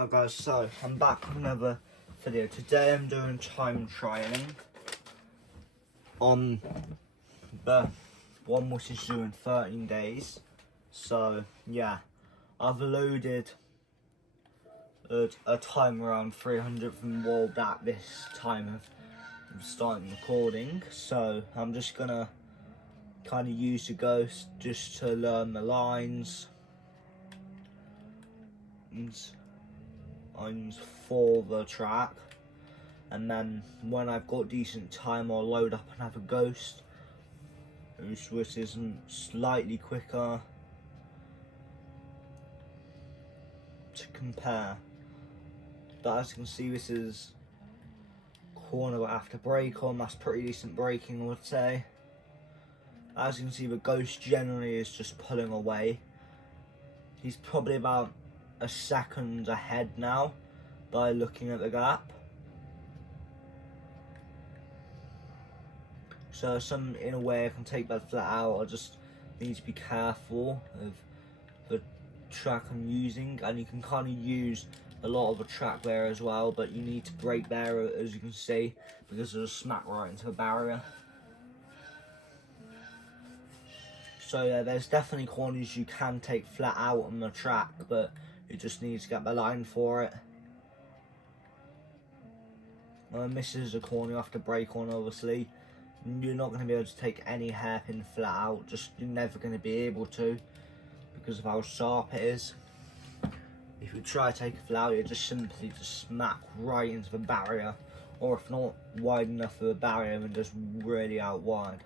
Hi guys, so I'm back with another video. Today I'm doing time trialing on the one which is doing 13 days. So yeah, I've loaded a time around 300 from World at this time of starting recording. So I'm just gonna kind of use the ghost just to learn the lines and for the track, and then when I've got decent time I'll load up and have a ghost which isn't slightly quicker to compare. But as you can see, this is corner I have to brake on. That's pretty decent braking, I would say. As you can see, the ghost generally is just pulling away. He's probably about a second ahead now by looking at the gap. So in a way I can take that flat out. I just need to be careful of the track I'm using, and you can kind of use a lot of the track there as well, but you need to brake there, as you can see, because it'll smack right into a barrier. So yeah, there's definitely corners you can take flat out on the track, but you just need to get the line for it. And this is a corner you have to brake on, obviously. You're not going to be able to take any hairpin flat out, you're never going to be able to, because of how sharp it is. If you try to take it flat out, you just simply smack right into the barrier, or if not wide enough for the barrier, and just really out wide.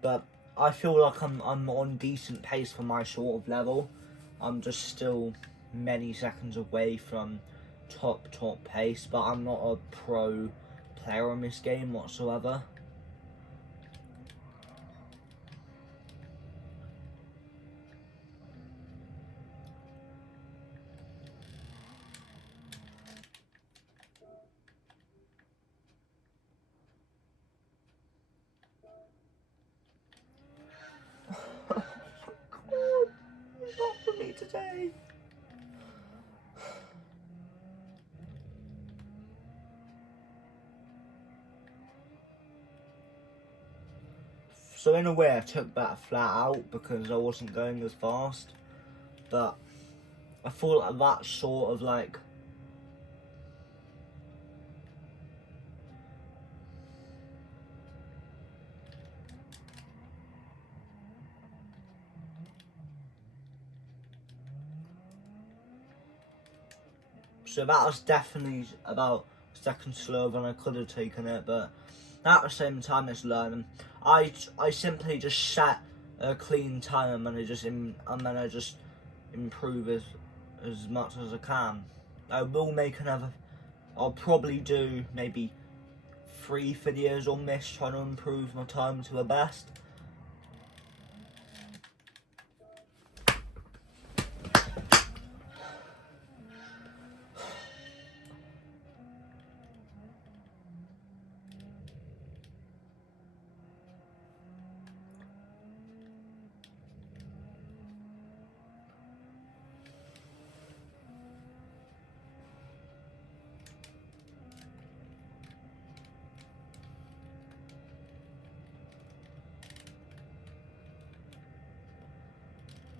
But I feel like I'm on decent pace for my sort of level. I'm just still many seconds away from top pace, but I'm not a pro player on this game whatsoever. God, it's not for me today. So in a way I took that flat out because I wasn't going as fast, but I feel like that's sort of like so that was definitely about a second slower than I could have taken it, but at the same time it's learning. I simply just set a clean time, and then I just improve as much as I can. I will make I'll probably do maybe 3 videos on this, trying to improve my time to the best.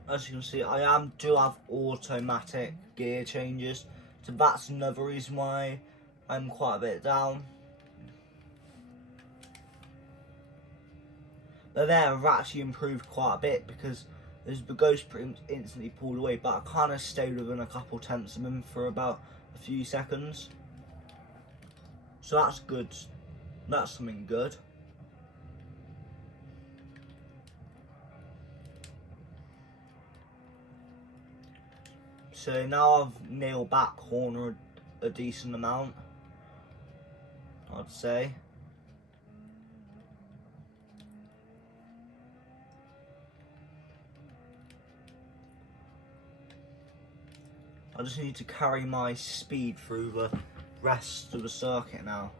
As you can see, I do have automatic gear changes, so that's another reason why I'm quite a bit down. But there, I've actually improved quite a bit, because as the ghost pretty much instantly pulled away, but I kind of stayed within a couple tenths of him for about a few seconds. So that's good. That's something good. So now I've nailed back corner a decent amount, I'd say. I just need to carry my speed through the rest of the circuit now.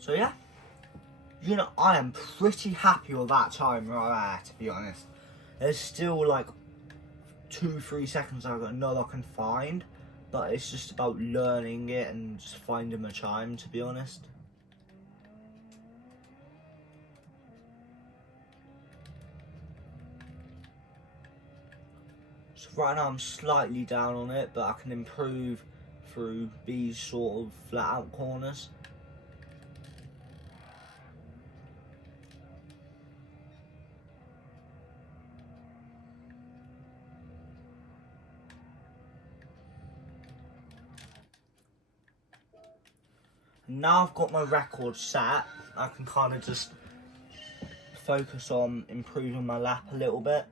So yeah, you know, I am pretty happy with that time right there, to be honest. There's still like 2-3 seconds I know I can find, but it's just about learning it and just finding my time, to be honest. So right now I'm slightly down on it, but I can improve through these sort of flat out corners. Now I've got my record set, I can kind of just focus on improving my lap a little bit.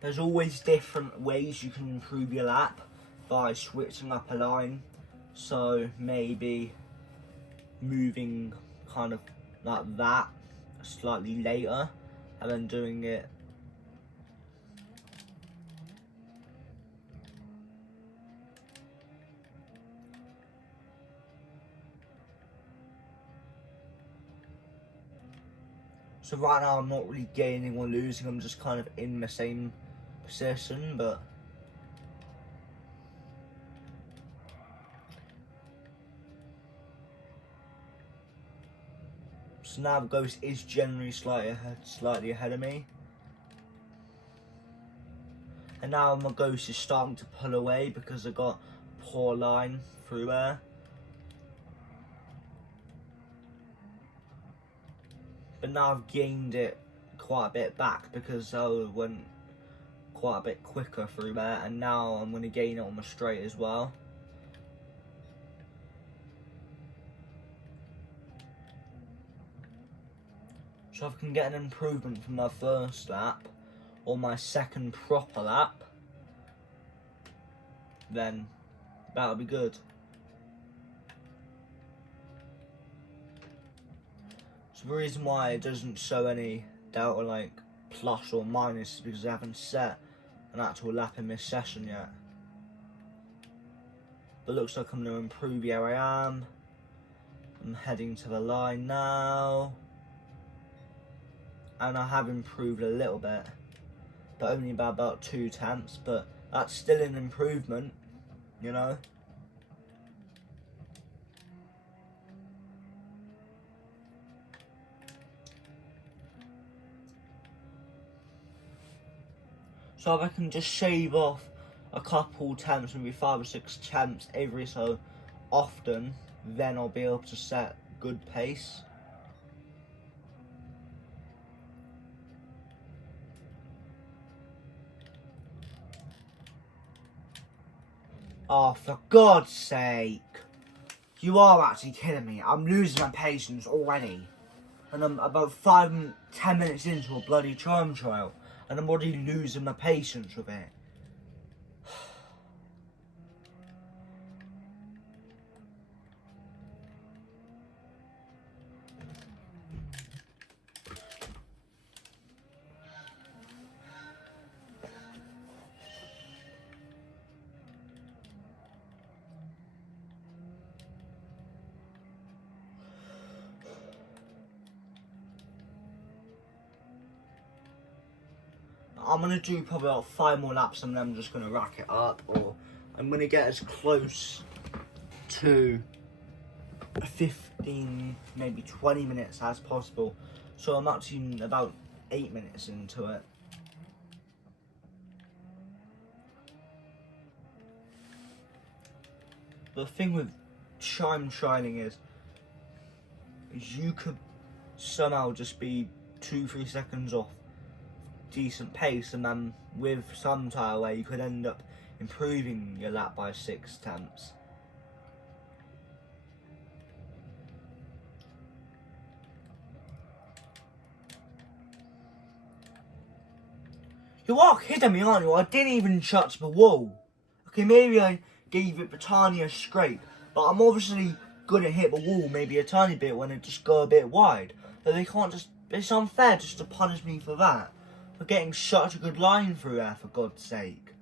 There's always different ways you can improve your lap by switching up a line. So maybe moving kind of like that slightly later and then doing it so right now I'm not really gaining or losing, I'm just kind of in the same position, but so now the ghost is generally slightly ahead of me. And now my ghost is starting to pull away because I got a poor line through there. But now I've gained it quite a bit back because I went quite a bit quicker through there, and now I'm going to gain it on the straight as well. So if I can get an improvement from my first lap or my second proper lap, then that'll be good. So the reason why it doesn't show any delta like plus or minus is because I haven't set an actual lap in this session yet. But looks like I'm going to improve where I am. I'm heading to the line now. And I have improved a little bit, but only by about 2 tenths, but that's still an improvement, you know. So if I can just shave off a couple tenths, maybe 5 or 6 tenths every so often, then I'll be able to set good pace. Oh, for God's sake. You are actually kidding me. I'm losing my patience already. And I'm about 5-10 minutes into a bloody time trial. And I'm already losing my patience with it. I'm going to do probably about 5 more laps and then I'm just going to rack it up, or I'm going to get as close to 15, maybe 20 minutes as possible. So I'm actually about 8 minutes into it. The thing with time trialing is you could somehow just be 2-3 seconds off decent pace, and then with some tire wear you could end up improving your lap by 6 tenths. You are kidding me, aren't you? I didn't even touch the wall. Okay, maybe I gave it the tiniest scrape, but I'm obviously gonna hit the wall maybe a tiny bit when it just go a bit wide. But they can't just, it's unfair just to punish me for that. for getting such a good line through there, for God's sake.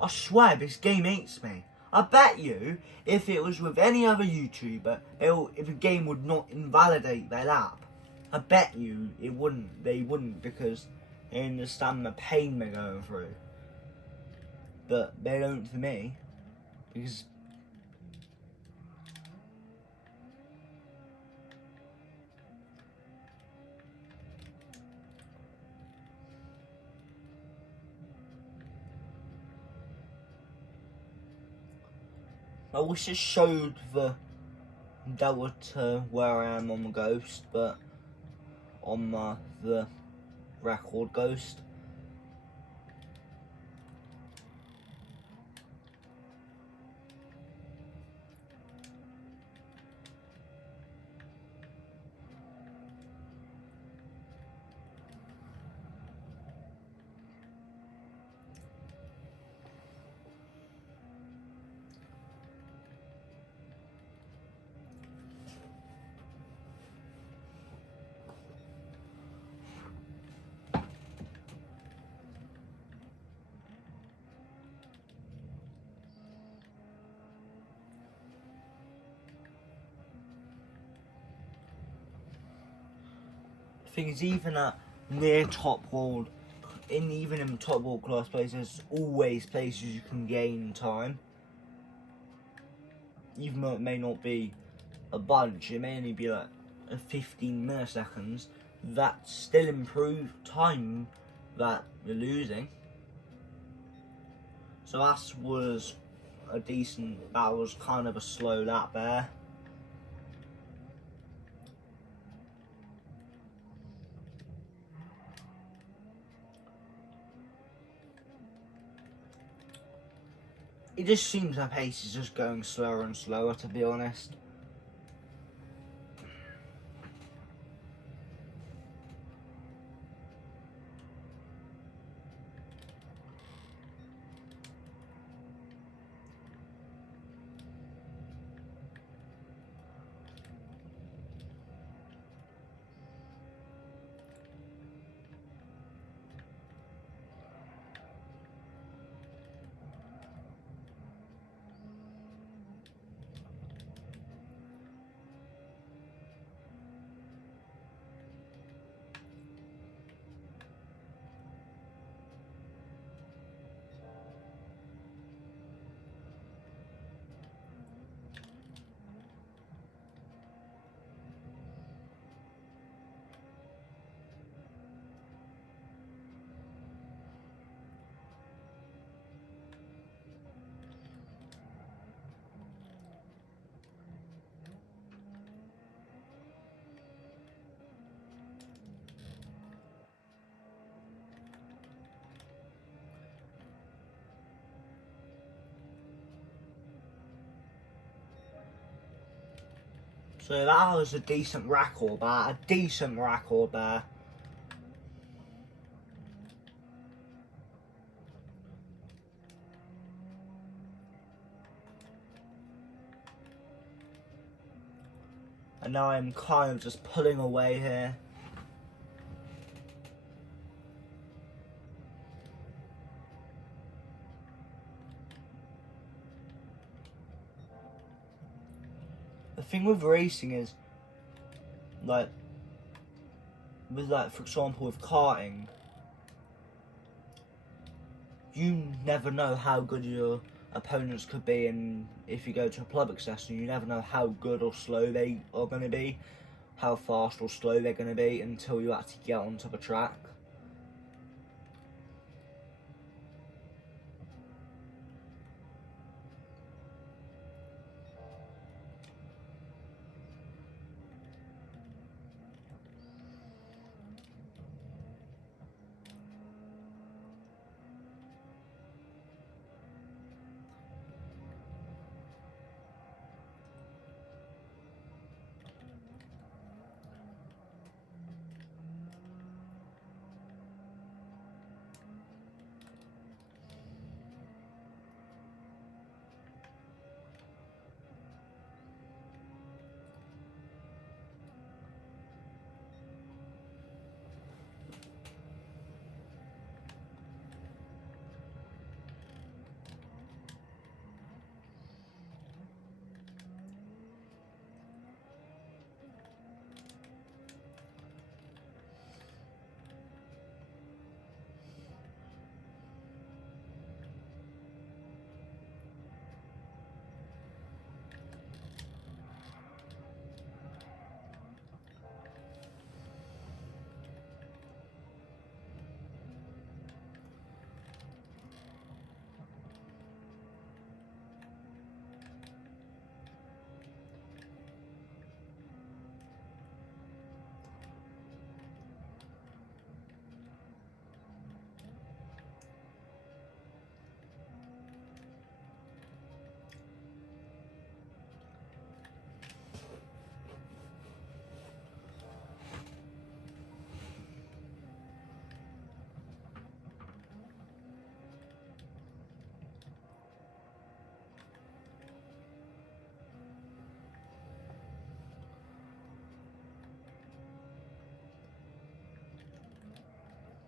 I swear this game hates me. I bet you, if it was with any other YouTuber, if a game would not invalidate their app, I bet you they wouldn't, because they understand the pain they're going through. But they don't for me, because I wish it showed the delta where I am on the Ghost, but on the record Ghost. The thing is, even at near top world, even in top world class places, there's always places you can gain time. Even though it may not be a bunch, it may only be like 15 milliseconds, that's still improved time that you're losing. So that was kind of a slow lap there. It just seems her pace is just going slower and slower, to be honest. So that was a decent record there. And now I'm kind of just pulling away here. The thing with racing is, like, for example, with karting, you never know how good your opponents could be, and if you go to a public session, you never know how good or slow they are going to be, how fast or slow they're going to be until you actually get onto the track.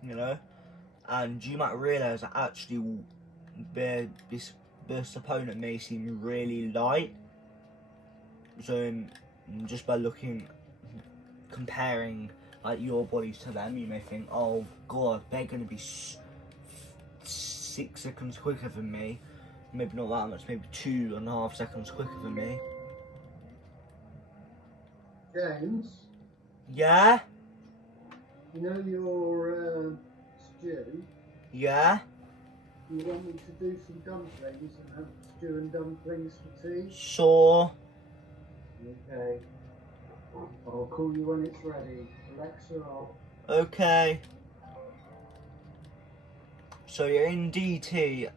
you know, and you might realise that actually this opponent may seem really light. So just by comparing like your bodies to them, you may think, oh god, they're going to be 6 seconds quicker than me. Maybe not that much, maybe 2.5 seconds quicker than me. James? Yeah? You know your stew? Yeah? You want me to do some dumplings and have stew and dumplings for tea? Sure. Okay. I'll call you when it's ready. Alexa off. Okay. So you're in DT,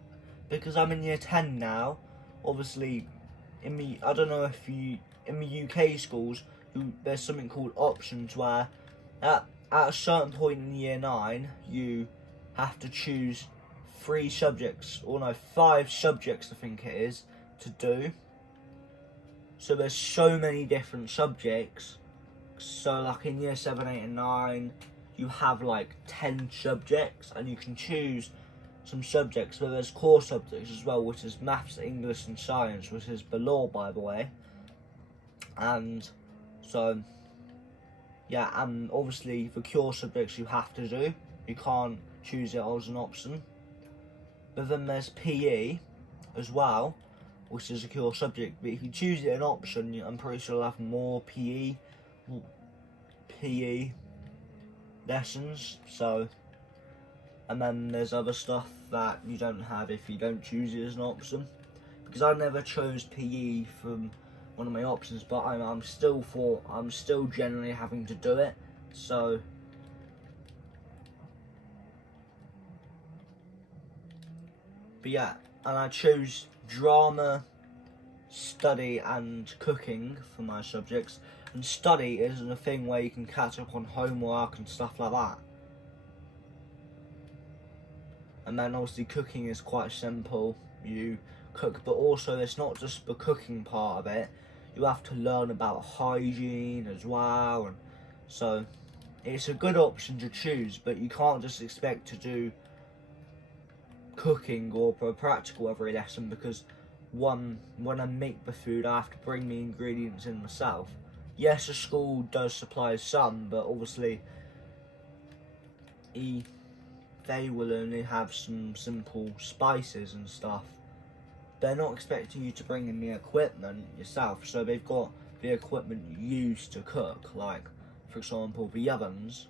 because I'm in year 10 now. Obviously, I don't know if in the UK schools, there's something called options where at a certain point in year 9, you have to choose 5 subjects, I think it is, to do. So there's so many different subjects. So like in year 7, 8 and 9, you have like 10 subjects, and you can choose some subjects, but there's core subjects as well, which is maths, English and science, which is below, by the way. And so yeah, and obviously the core subjects you have to do, you can't choose it as an option. But then there's PE as well, which is a core subject, but if you choose it an option, I'm pretty sure you'll have more PE lessons. So, and then there's other stuff that you don't have if you don't choose it as an option. Because I never chose PE from one of my options, but I'm still generally having to do it. So but yeah, and I chose drama, study and cooking for my subjects. And study isn't a thing where you can catch up on homework and stuff like that. And then obviously cooking is quite simple. You cook, but also it's not just the cooking part of it. You have to learn about hygiene as well, and so it's a good option to choose, but you can't just expect to do cooking or practical every lesson, because when I make the food, I have to bring the ingredients in myself. Yes, the school does supply some, but obviously they will only have some simple spices and stuff. They're not expecting you to bring in the equipment yourself, so they've got the equipment used to cook, like, for example, the ovens.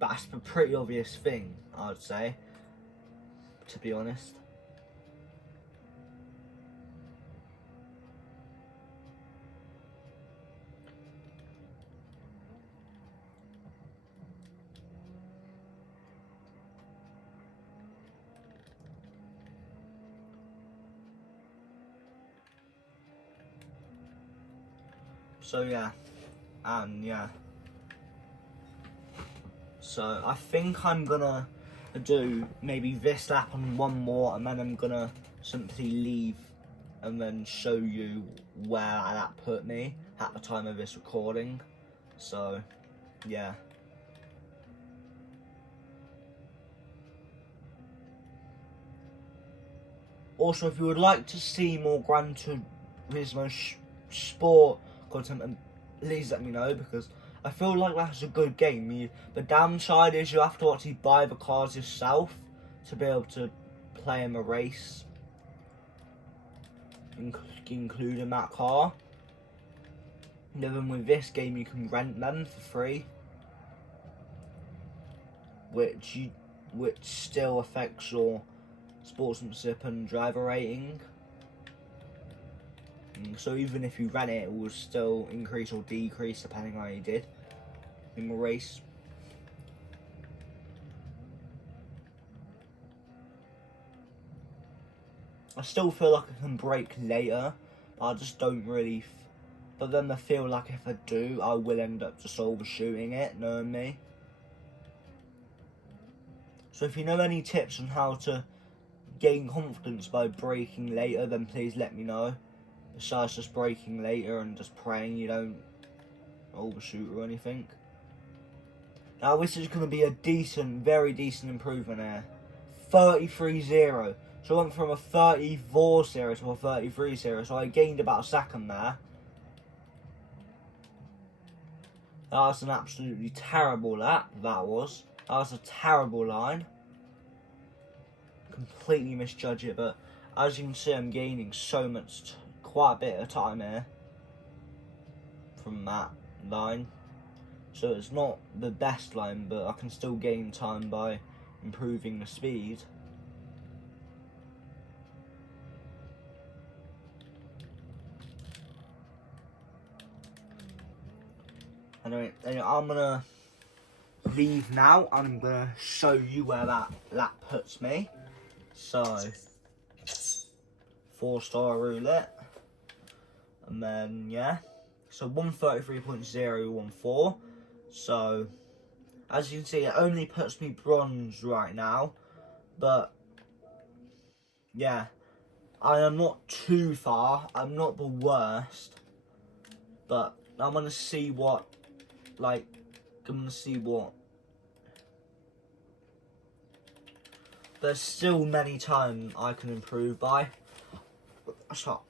But that's a pretty obvious thing, I'd say, to be honest. So yeah, and yeah. So I think I'm gonna do maybe this lap and one more, and then I'm gonna simply leave and then show you where that put me at the time of this recording. So yeah. Also, if you would like to see more Gran Turismo sport content, please let me know, because I feel like that's a good game. The downside is you have to actually buy the cars yourself to be able to play in a race, including that car. And then with this game, you can rent them for free, which still affects your sportsmanship and driver rating. So even if you ran it, it will still increase or decrease depending on how you did in the race. I still feel like I can brake later, but I just don't really. But then I feel like if I do, I will end up just overshooting it, knowing me. So if you know any tips on how to gain confidence by braking later, then please let me know. Besides just braking later and just praying you don't overshoot or anything. Now this is going to be a decent, very decent improvement here. 33-0. So I went from a 34-0 to a 33-0. So I gained about a second there. That was an absolutely terrible lap, that was. That was a terrible line. Completely misjudged it, but as you can see, I'm gaining so much, quite a bit of time here from that line. So it's not the best line, but I can still gain time by improving the speed. Anyway, I'm gonna leave now. I'm gonna show you where that lap puts me. So 4-star roulette, and then yeah, so 133.014. So as you can see, it only puts me bronze right now, but yeah, I am not too far. I'm not the worst, but I'm gonna see what, there's still many times I can improve by. So,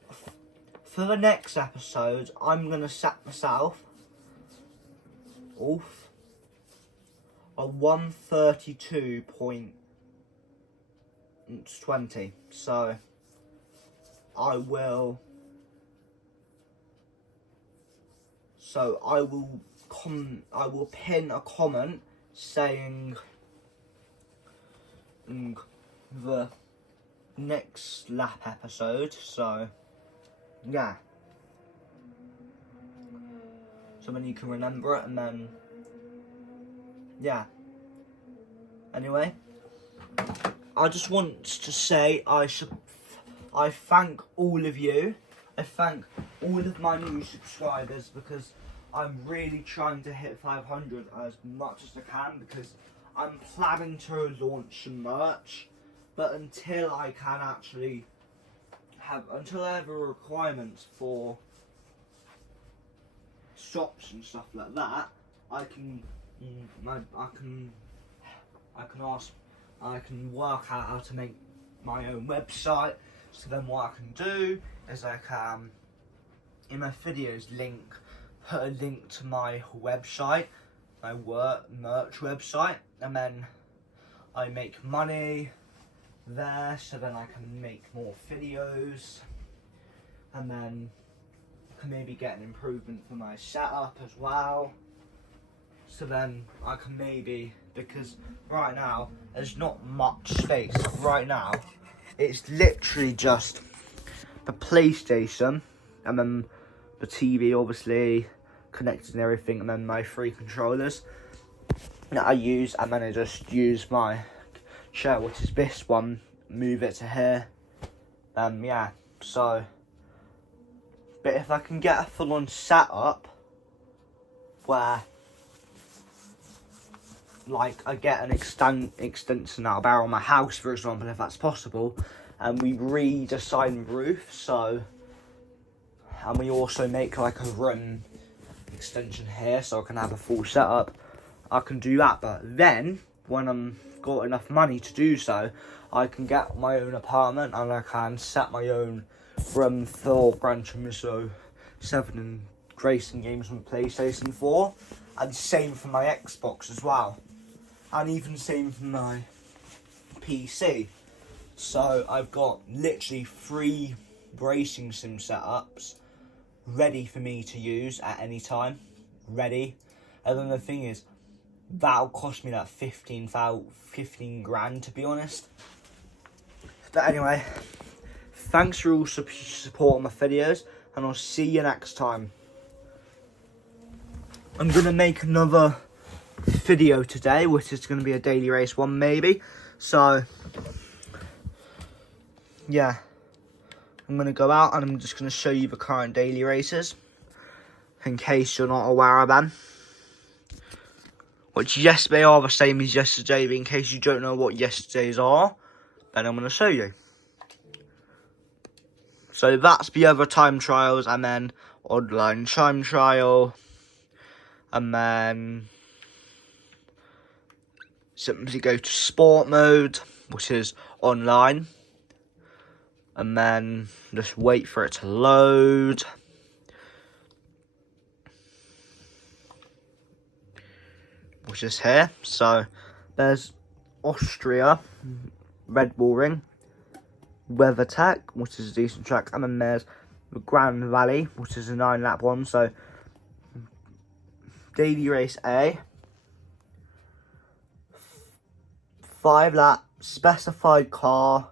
for the next episode, I'm going to set myself off a 132.20. So, I will pin a comment saying the next lap episode. So yeah, so then you can remember it, and then yeah. Anyway, I just want to say I thank all of you. I thank all of my new subscribers, because I'm really trying to hit 500 as much as I can, because I'm planning to launch some merch, but until I have a requirement for shops and stuff like that, I can work out how to make my own website. So then what I can do is I can, in my videos, put a link to my website, my merch website, and then I make money there, so then I can make more videos, and then I can maybe get an improvement for my setup as well. So then I can maybe, because right now there's not much space. Right now it's literally just the PlayStation, and then the TV obviously connected and everything, and then my 3 controllers that I use, and then I just use my chair, which is this one, move it to here. Yeah, so, but if I can get a full-on setup where I get an extension out around my house, for example, if that's possible, and we redesign the roof, so, and we also make a room extension here, so I can have a full setup, I can do that. But then when I'm got enough money to do so, I can get my own apartment, and I can set my own room for Gran Turismo 7 and racing games on PlayStation 4, and same for my Xbox as well, and even same for my PC. So I've got literally 3 racing sim setups ready for me to use at any time, ready. And then the thing is, that'll cost me 15 grand, to be honest. But anyway, thanks for all supporting my videos, and I'll see you next time. I'm gonna make another video today, which is gonna be a daily race one maybe. So yeah, I'm going to go out and I'm just going to show you the current daily races, in case you're not aware of them. Which yesterday are the same as yesterday, but in case you don't know what yesterday's are, then I'm going to show you. So that's the other time trials, and then online time trial, and then simply go to sport mode, which is online, and then just wait for it to load. Which is here. So there's Austria, Red Bull Ring, WeatherTech, which is a decent track, and then there's the Gran Valley, which is a 9-lap one. So daily race A, 5 laps, specified car,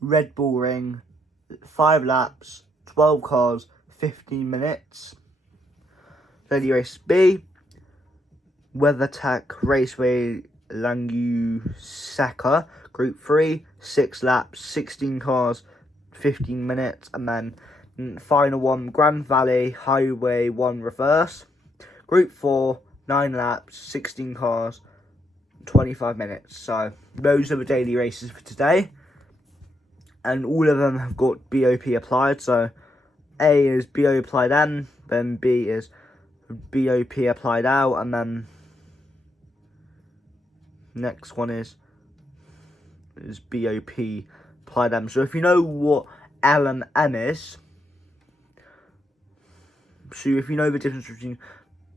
Red Bull Ring, 5 laps, 12 cars, 15 minutes. Daily race B, WeatherTech Raceway Languseca, Group 3, 6 laps, 16 cars, 15 minutes. And then final one, Grand Valley Highway 1 Reverse, Group 4, 9 laps, 16 cars, 25 minutes. So those are the daily races for today. And all of them have got BOP applied. So A is BOP applied in, then B is BOP applied out, and then next one is BOP applied M. So if you know what L and M is, so if you know the difference between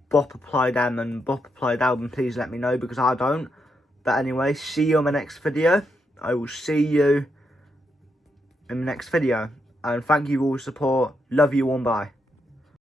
BOP applied M and BOP applied out, then please let me know, because I don't. But anyway, see you on the next video. I will see you in the next video. And thank you for all your support. Love you all. Bye.